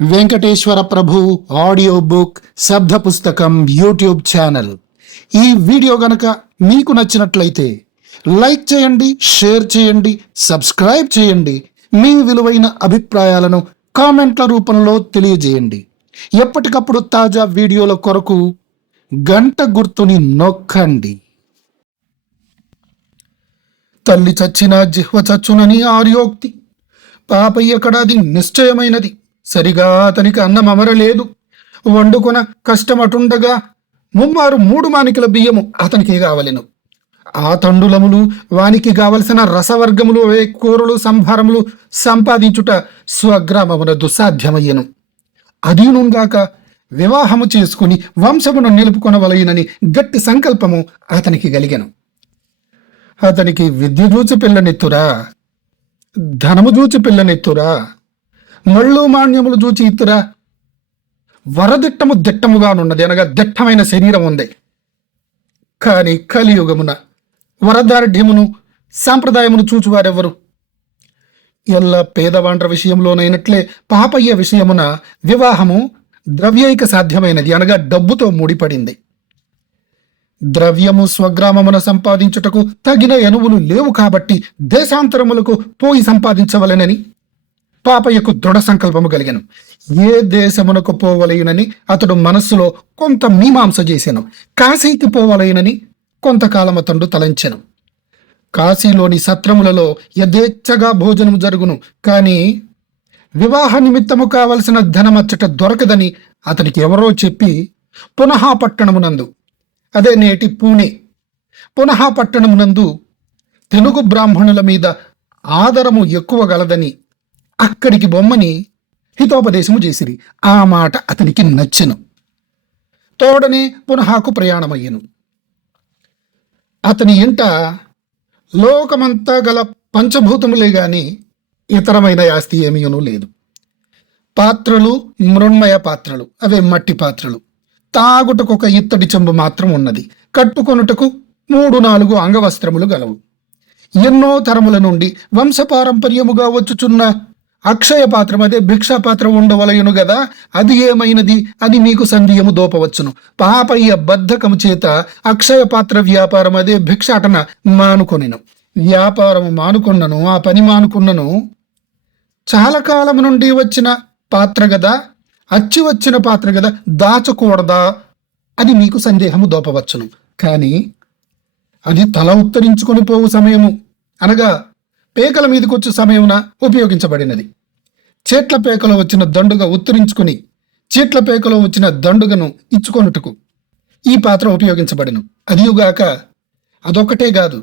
వెంకటేశ్వర ప్రభు audio book శబ్ద పుస్తకం YouTube channel. ఈ వీడియో గనక మీకు నచ్చినట్లయితే లైక్ చేయండి, షేర్ చేయండి, సబ్స్క్రైబ్ చేయండి. మీ విలువైన అభిప్రాయాలను కామెంట్ల రూపంలో తెలియజేయండి. ఎప్పటికప్పుడు తాజా వీడియోల కొరకు గంట గుర్తుని నొక్కండి. తల్లి చచ్చినా జిహ్వ చచ్చునని ఆర్యోక్తి. పాపయ్య కడాది నిశ్చయమైనది. సరిగా అతనికి అన్నం అమరలేదు. వండుకొన కష్టమటుండగా ముమ్మారు 3 మానికల బియ్యము అతనికి కావలెను. ఆ తండులములు వానికి కావలసిన రసవర్గములు, కూరలు, సంభారములు సంపాదించుట స్వగ్రామమున దుస్సాధ్యమయ్యను. అదీనుగాక వివాహము చేసుకుని వంశమును నిలుపుకొనవలయునని గట్టి సంకల్పము అతనికి కలిగెను. అతనికి విద్య చూచి పిల్లనెత్తురా, ధనము చూచి పిల్లనెత్తురా, మళ్ళు మాన్యములు చూచి ఇత్తురా. వరదిట్టము దిట్టముగానున్నది, అనగా దిట్టమైన శరీరం ఉంది. కానీ కలియుగమున వరదార్ఢ్యమును సాంప్రదాయమును చూచువారెవ్వరు? ఎల్ల పేదవాండ్ర విషయంలోనైనట్లే పాపయ్య విషయమున వివాహము ద్రవ్యైక సాధ్యమైనది, అనగా డబ్బుతో ముడిపడింది. ద్రవ్యము స్వగ్రామమున సంపాదించుటకు తగిన ఎనువులు లేవు కాబట్టి దేశాంతరములకు పోయి సంపాదించవలెనని పాపయ్యకు దృఢ సంకల్పము కలిగెను. ఏ దేశమునకు పోవలయునని అతడు మనస్సులో కొంత మీమాంస చేసెను. కాశీకి పోవలయునని కొంతకాలం అతడు తలంచెను. కాశీలోని సత్రములలో యథేచ్ఛగా భోజనము జరుగును, కానీ వివాహ నిమిత్తము కావలసిన ధనమచ్చట దొరకదని అతనికి ఎవరో చెప్పి పునఃపట్టణమునందు, అదే నేటి పూణే, పునఃపట్టణమునందు తెలుగు బ్రాహ్మణుల మీద ఆదరము ఎక్కువ గలదని అక్కడికి బొమ్మని హితోపదేశము చేసిరి. ఆ మాట అతనికి నచ్చెను. తోడనే పునఃకు ప్రయాణమయ్యను. అతని ఇంట లోకమంతా గల పంచభూతములే గాని ఇతరమైన ఆస్తి ఏమీనూ లేదు. పాత్రలు మృణ్మయ పాత్రలు, అవే మట్టి పాత్రలు. తాగుటకు ఒక ఇత్తడి చెంబు మాత్రం ఉన్నది. కట్టుకొనుటకు 3-4 అంగవస్త్రములు గలవు. ఎన్నో తరముల నుండి వంశపారంపర్యముగా వచ్చుచున్న అక్షయ పాత్రం, అదే భిక్షా పాత్ర ఉండవలయును గదా, అది ఏమైనది అని మీకు సందేహము దోపవచ్చును. పాపయ్య బద్ధకము చేత అక్షయ పాత్ర వ్యాపారం, అదే భిక్షాటన మానుకొనెను. వ్యాపారము మానుకున్నను, ఆ పని మానుకున్నను. చాలా కాలం నుండి వచ్చిన పాత్ర గదా, అచ్చి వచ్చిన పాత్ర గదా, దాచకూడదా అని మీకు సందేహము దోపవచ్చును. కానీ అది తల ఉత్తరించుకొని పోవు సమయము, అనగా పేకల మీదకి వచ్చే సమయమున ఉపయోగించబడినది. చీట్ల పేకలో వచ్చిన దండుగా ఉత్తరించుకుని చీట్ల పేకలో వచ్చిన దండుగను ఇచ్చుకొనుటకు ఈ పాత్ర ఉపయోగించబడిను. అదియుగాక అదొకటే కాదు,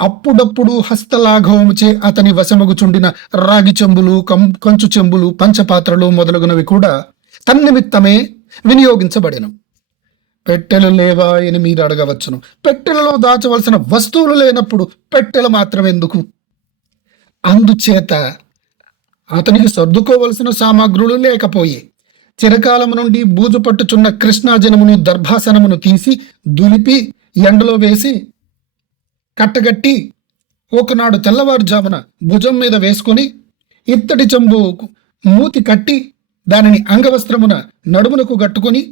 అప్పుడప్పుడు హస్తలాఘవముచే అతని వశమగుచుండిన రాగి చెంబులు, కంచు చెంబులు, పంచపాత్రలు మొదలగునవి కూడా తన్నిమిత్తమే వినియోగించబడిను. పెట్టెలు లేవా అని మీరు అడగవచ్చును. పెట్టెలలో దాచవలసిన వస్తువులు లేనప్పుడు పెట్టెలు మాత్రం ఎందుకు? అందుచేత అతనికి సర్దుకోవలసిన సామాగ్రులు లేకపోయే. చిరకాలము నుండి బూజు పట్టుచున్న కృష్ణాజనమును, దర్భాసనమును తీసి దులిపి ఎండలో వేసి కట్టగట్టి ఒకనాడు తెల్లవారుజామున భుజం మీద వేసుకొని ఇత్తడి చెంబు మూతి కట్టి దానిని అంగవస్త్రమున నడుమునకు గట్టుకొని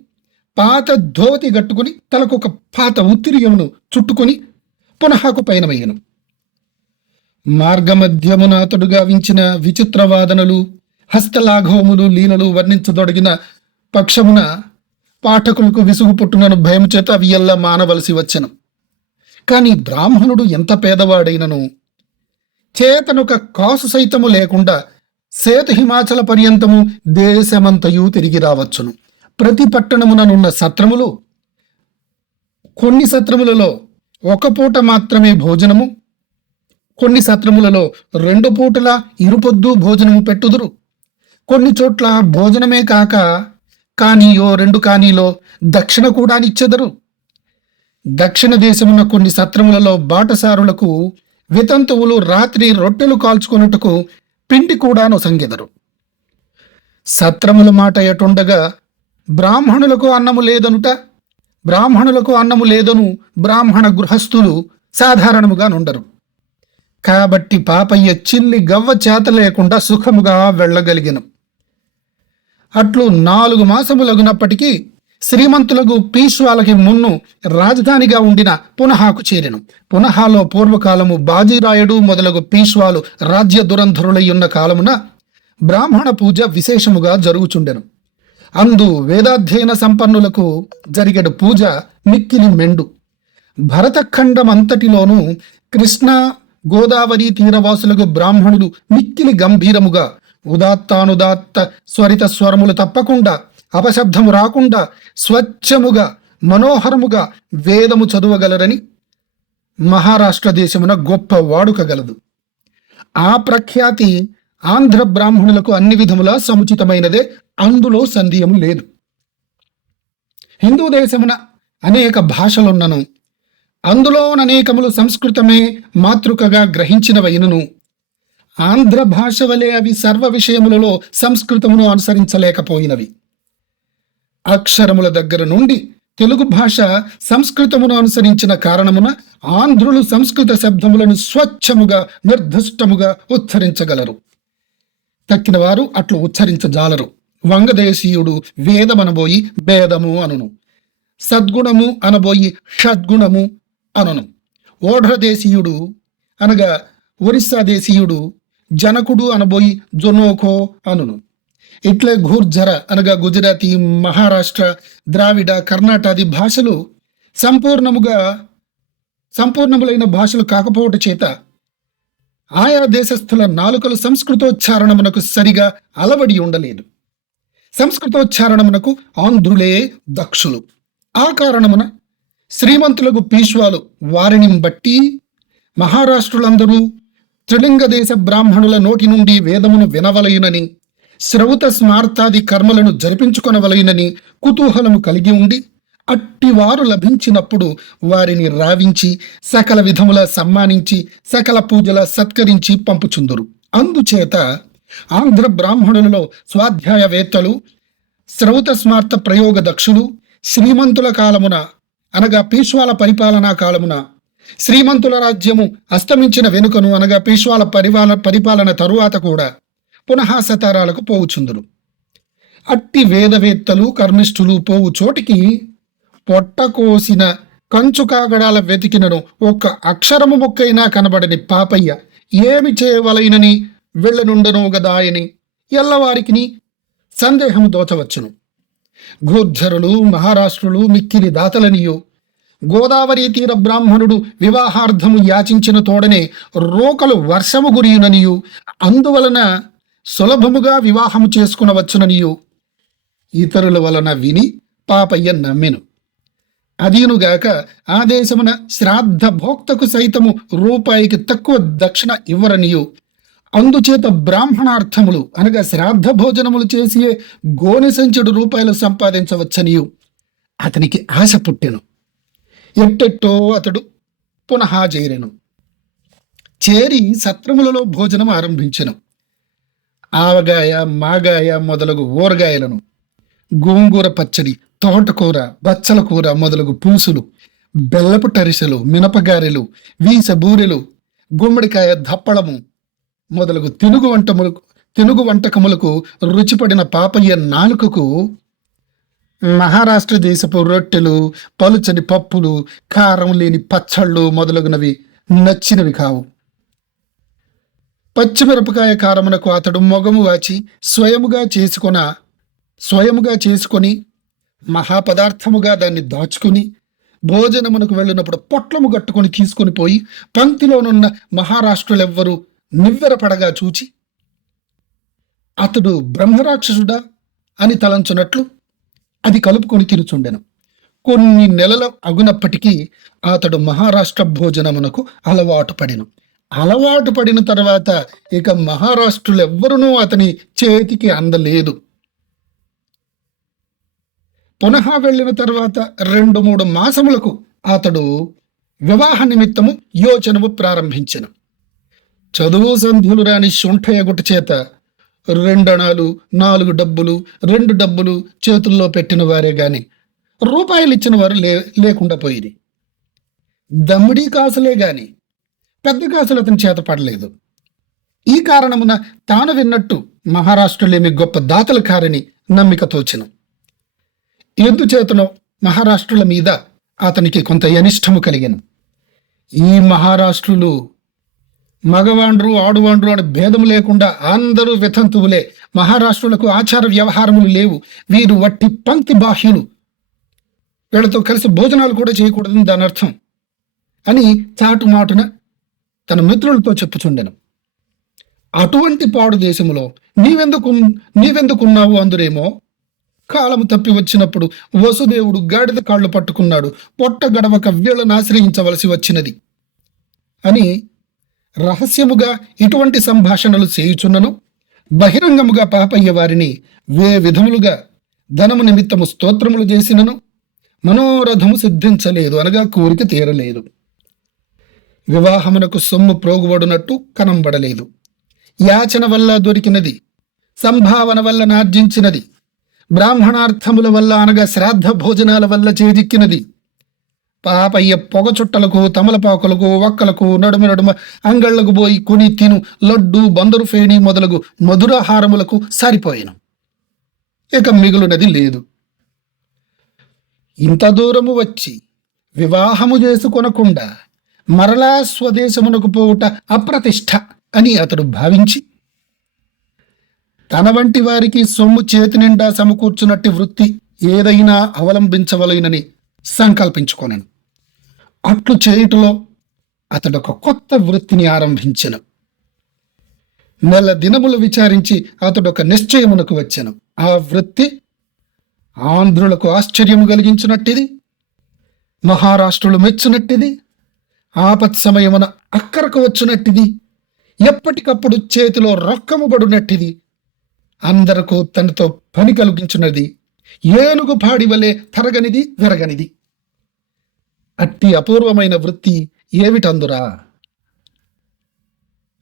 పాత ధోతి గట్టుకుని తలకొక పాత ఉత్తిరియమును చుట్టుకొని పునఃకు పయనమయ్యను. మార్గమధ్యమున అతడు గావించిన విచిత్రవాదనలు, హస్తలాఘవములు, లీలలు వర్ణించదొడిగిన పక్షమున పాఠకులకు విసుగు పుట్టునను భయం చేత అవి ఎల్లా మానవలసి వచ్చెను. కానీ బ్రాహ్మణుడు ఎంత పేదవాడైనను చేతనొక కాసు సైతము లేకుండా సేత హిమాచల పర్యంతము దేశమంతయు తిరిగి రావచ్చును. ప్రతి పట్టణముననున్న సత్రములు, కొన్ని సత్రములలో 1 పూట మాత్రమే భోజనము, కొన్ని సత్రములలో 2 పూటల ఇరుపొద్దు భోజనము పెట్టుదురు. కొన్ని చోట్ల భోజనమే కాక కానీయో 2 కానీలో దక్షిణ కూడా నిచ్చెదరు. దక్షిణ దేశమున కొన్ని సత్రములలో బాటసారులకు వితంతువులు రాత్రి రొట్టెలు కాల్చుకొనుటకు పిండి కూడా నొసంగెదరు. సత్రముల మాట ఎటుండగా బ్రాహ్మణులకు అన్నము లేదనుట, బ్రాహ్మణులకు అన్నము లేదను బ్రాహ్మణ గృహస్థులు సాధారణముగా నుండరు. కాబట్టి పాపయ్య చిల్లి గవ్వ చేత లేకుండా సుఖముగా వెళ్ళగలిగెను. అట్లు 4 మాసములగునప్పటికీ శ్రీమంతులకు పీష్వాలకి మున్ను రాజధానిగా ఉండిన పునహాకు చేరెను. పునహాలో పూర్వకాలము బాజీరాయుడు మొదలగు పీష్వాలు రాజ్య దురంధరులయ్యున్న కాలమున బ్రాహ్మణ పూజ విశేషముగా జరుగుచుండెను. అందు వేదాధ్యయన సంపన్నులకు జరిగేడు పూజ మిక్కిలి మెండు. భరతఖండమంతటిలోనూ కృష్ణ గోదావరి తీరవాసులకు బ్రాహ్మణులు మిక్కిలి గంభీరముగా ఉదాత్తానుదాత్త స్వరిత స్వరములు తప్పకుండా అపశబ్దము రాకుండా స్వచ్ఛముగా మనోహరముగా వేదము చదువగలరని మహారాష్ట్ర దేశమున గొప్ప వాడుక గలదు. ఆ ప్రఖ్యాతి ఆంధ్ర బ్రాహ్మణులకు అన్ని విధములా సముచితమైనదే, అందులో సందేహము లేదు. హిందూ దేశమున అనేక భాషలున్నను, అందులోననేకములు సంస్కృతమే మాతృకగా గ్రహించినవైనను ఆంధ్ర భాష వలె అవి సర్వ విషయములలో సంస్కృతమును అనుసరించలేకపోయినవి. అక్షరముల దగ్గర నుండి తెలుగు భాష సంస్కృతమును అనుసరించిన కారణమున ఆంధ్రులు సంస్కృత శబ్దములను స్వచ్ఛముగా నిర్దిష్టముగా ఉచ్చరించగలరు. తక్కిన వారు అట్లు ఉచ్చరించజాలరు. వంగదేశీయుడు వేదమనబోయి భేదము అనును, సద్గుణము అనబోయి షద్గుణము అనును. ఓఢ్రదేశీయుడు అనగా ఒరిస్సా దేశీయుడు జనకుడు అనబోయి జొనోకో అనును. ఇట్లే ఘూర్జర అనగా గుజరాతీ, మహారాష్ట్ర, ద్రావిడ, కర్ణాటాది భాషలు సంపూర్ణములైన భాషలు కాకపోవట చేత ఆయా దేశస్థుల నాలుకలు సంస్కృతోచ్చారణమునకు సరిగా అలవడి ఉండలేదు. సంస్కృతోచ్చారణమునకు ఆంధ్రులే దక్షులు. ఆ కారణమున శ్రీమంతులకు పీష్వాలు వారిని బట్టి మహారాష్ట్రులందరూ త్రిలింగ దేశ బ్రాహ్మణుల నోటి నుండి వేదమును వినవలయునని, శ్రౌత స్మార్తాది కర్మలను జరిపించుకొనవలయునని కుతూహలము కలిగి ఉండి అట్టివారు లభించినప్పుడు వారిని రావించి సకల విధముల సమ్మానించి సకల పూజల సత్కరించి పంపుచుందురు. అందుచేత ఆంధ్ర బ్రాహ్మణులలో స్వాధ్యాయవేత్తలు, శ్రౌత స్మార్త ప్రయోగ దక్షులు శ్రీమంతుల కాలమున అనగా పీష్వాల పరిపాలనా కాలమున, శ్రీమంతుల రాజ్యము అస్తమించిన వెనుకను అనగా పీష్వాల పరిపాలన తరువాత కూడా పునః సతారాలకు పోవుచుందురు. అట్టి వేదవేత్తలు కర్మిష్ఠులు పోవు చోటికి పొట్టకోసిన కంచు కాగడాల వెతికినను ఒక్క అక్షరము మొక్కైనా కనబడని పాపయ్య ఏమి చేయవలైనని వెళ్ళనుండను గదాయని ఎల్లవారికి సందేహము దోచవచ్చును. ఘోర్జరులు మహారాష్ట్రులు మిక్కిలి దాతలనియు, గోదావరి తీర బ్రాహ్మణుడు వివాహార్థము యాచించిన తోడనే రోకలు వర్షము గురియుననియు, అందువలన సులభముగా వివాహము చేసుకునవచ్చుననియు ఇతరుల వలన విని పాపయ్య నమ్మెను. అదీనుగాక ఆ దేశమున శ్రాద్ధ భోక్తకు సైతము రూపాయికి తక్కువ దక్షిణ ఇవ్వరనియు, అందుచేత బ్రాహ్మణార్థములు అనగా శ్రాద్ధ భోజనములు చేసి గోనె సంచుడు రూపాయలు సంపాదించవచ్చనియు అతనికి ఆశ పుట్టెను. ఎట్టెట్టో అతడు పునః చేరెను. చేరి సత్రములలో భోజనం ఆరంభించెను. ఆవగాయ, మాగాయ మొదలగు ఊరగాయలను, గోంగూర పచ్చడి, తోటకూర, బచ్చల కూర మొదలగు పులుసులు, బెల్లపు టరిసెలు, మినపగారెలు, వీస బూరెలు, గుమ్మడికాయ దప్పళము మొదలగు తెనుగు వంటకములకు రుచిపడిన పాపయ్య నాలుకకు మహారాష్ట్ర దేశపు రొట్టెలు, పలుచని పప్పులు, కారం లేని పచ్చళ్ళు మొదలగునవి నచ్చినవి కావు. పచ్చిమిరపకాయ కారమునకు అతడు మొగము వాచి స్వయముగా చేసుకొని మహాపదార్థముగా దాన్ని దాచుకుని భోజనమునకు వెళ్ళినప్పుడు పొట్లము కట్టుకొని తీసుకొని పోయి పంక్తిలోనున్న మహారాష్ట్రులెవ్వరూ నివ్వెరపడగా చూచి అతడు బ్రహ్మరాక్షసుడా అని తలంచున్నట్లు అది కలుపుకొని తినుచుండెను. కొన్ని నెలలు అగునప్పటికీ అతడు మహారాష్ట్ర భోజనమునకు అలవాటు పడిన తర్వాత ఇక మహారాష్ట్రులెవ్వరూ అతని చేతికి అందలేదు. పునః వెళ్ళిన తర్వాత 2-3 మాసములకు అతడు వివాహ నిమిత్తము యోచనము ప్రారంభించెను. చదువు సంధ్యులు రాని శుంఠయ్యగుట చేత 2 అణాలు 4 డబ్బులు 2 డబ్బులు చేతుల్లో పెట్టిన వారే గాని రూపాయలు ఇచ్చిన వారు లేకుండా పోయింది. దమ్మిడీ కాసులే గాని పెద్ద కాసులు అతని చేత పడలేదు. ఈ కారణమున తాను విన్నట్టు మహారాష్ట్రలేమి గొప్ప దాతలు కారని నమ్మిక తోచెను. ఎందుచేతనో మహారాష్ట్రుల మీద అతనికి కొంత అనిష్టము కలిగెను. ఈ మహారాష్ట్రులు మగవాండ్రు ఆడువాండ్రు అని భేదం లేకుండా అందరూ వితంతువులే. మహారాష్ట్రులకు ఆచార వ్యవహారములు లేవు. వీరు వట్టి పంక్తి బాహ్యులు. వీళ్ళతో కలిసి భోజనాలు కూడా చేయకూడదని దాని అర్థం అని చాటుమాటున తన మిత్రులతో చెప్పుచుండెను. అటువంటి పాడు దేశములో నీవెందుకున్నావు అందురేమో. కాలము తప్పి వచ్చినప్పుడు వసుదేవుడు గాడిద కాళ్ళు పట్టుకున్నాడు, పొట్ట గడవక వీళ్ళను ఆశ్రయించవలసి వచ్చినది అని రహస్యముగా ఇటువంటి సంభాషణలు చేయుచున్నను. బహిరంగముగా పాపయ్య వారిని విధములుగా ధనము నిమిత్తము స్తోత్రములు చేసినను మనోరథము సిద్ధించలేదు, అనగా కోరిక తీరలేదు. వివాహమునకు సొమ్ము ప్రోగుబడినట్టు కనంబడలేదు. యాచన వల్ల దొరికినది, సంభావన వల్ల నార్జించినది, బ్రాహ్మణార్థముల వల్ల అనగా శ్రాద్ధ భోజనాల వల్ల చేదిక్కినది. పాపయ్య పొగ చుట్టలకు, తమలపాకులకు, ఒక్కలకు, నడుమ అంగళ్లకు పోయి కొని తిను లడ్డు, బందరు ఫేణి మొదలగు మధురాహారములకు సరిపోయాను. ఇక మిగులునది లేదు. ఇంత దూరము వచ్చి వివాహము చేసుకొనకుండా మరలా స్వదేశమునకు పోవుట అప్రతిష్ఠ అని అతడు భావించి తన వంటి వారికి సొమ్ము చేతి నిండా సమకూర్చునట్టి వృత్తి ఏదైనా అవలంబించవలెనని సంకల్పించుకొనెను. అట్లు చేయుటలో అతడొక కొత్త వృత్తిని ఆరంభించెను. నెల దినములు విచారించి అతడొక నిశ్చయమునకు వచ్చెను. ఆ వృత్తి ఆంధ్రులకు ఆశ్చర్యము కలిగించినట్టిది, మహారాష్ట్రులు మెచ్చినట్టిది, ఆపత్ సమయమున అక్కరకు వచ్చినట్టిది, ఎప్పటికప్పుడు చేతిలో రొక్కము పడునట్టిది, అందరకు తనతో పని కలిగించినది, ఏనుగు పాడి వలె తరగనిది విరగనిది. అట్టి అపూర్వమైన వృత్తి ఏమిటందురా?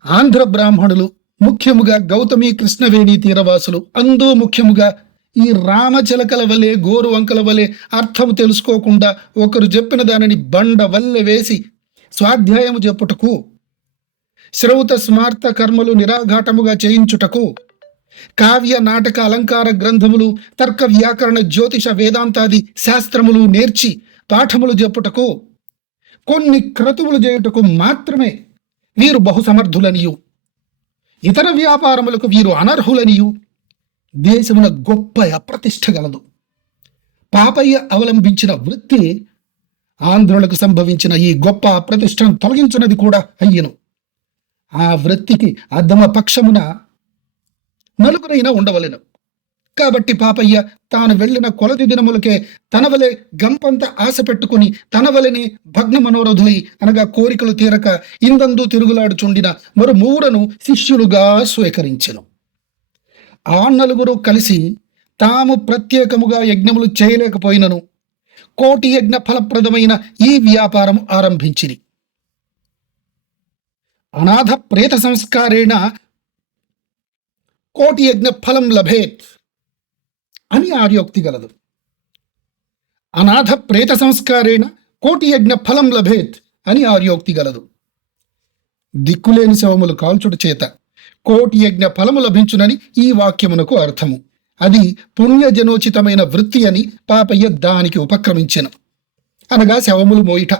ఆంధ్ర బ్రాహ్మణులు, ముఖ్యముగా గౌతమి కృష్ణవేణి తీరవాసులు, అందు ముఖ్యముగా ఈ రామచిలకల వలె గోరు వంకల వలె అర్థము తెలుసుకోకుండా ఒకరు చెప్పిన దానిని బండ వల్లె వేసి స్వాధ్యాయము చెప్పుటకు, శ్రౌత స్మార్త కర్మలు నిరాఘాటముగా చేయించుటకు, కావ్య నాటక అలంకార గ్రంథములు, తర్క వ్యాకరణ జ్యోతిష వేదాంతాది శాస్త్రములు నేర్చి పాఠములు చెప్పుటకు, కొన్ని క్రతువులు చేయుటకు మాత్రమే వీరు బహుసమర్థులనియు, ఇతర వ్యాపారములకు వీరు అనర్హులనియు దేశమున గొప్ప అప్రతిష్ఠ గలదు. పాపయ్య అవలంబించిన వృత్తి ఆంధ్రులకు సంభవించిన ఈ గొప్ప అప్రతిష్టను తొలగించినది కూడా అయ్యను. ఆ వృత్తికి అద్దమ పక్షమున నలుగురైనా ఉండవలెను. కాబట్టి పాపయ్య తాను వెళ్ళిన కొలది దినములకే తన వలె గంపంత ఆశ పెట్టుకుని తన వలెనే భగ్న మనోరథులై అనగా కోరికలు తీరక ఇందందు తిరుగులాడుచుండిన మరో మూడను శిష్యులుగా స్వీకరించెను. ఆ నలుగురు కలిసి తాము ప్రత్యేకముగా యజ్ఞములు చేయలేకపోయినను కోటి యజ్ఞ ఫలప్రదమైన ఈ వ్యాపారం ఆరంభించిరి. అనాథ ప్రేత సంస్కారేణ కోటి యజ్ఞ ఫలం లభేత్ అని ఆర్యోక్తి గలదు. అనాథ ప్రేత సంస్కారేణ కోటి యజ్ఞ ఫలం లభేత్ అని ఆర్యోక్తి గలదు. దిక్కులేని శవములు కాల్చుట చేత కోటి యజ్ఞ ఫలము లభించునని ఈ వాక్యమునకు అర్థము. అది పుణ్యజనోచితమైన వృత్తి అని పాపయ్య దానికి ఉపక్రమించెను, అనగా శవములు మోయిట.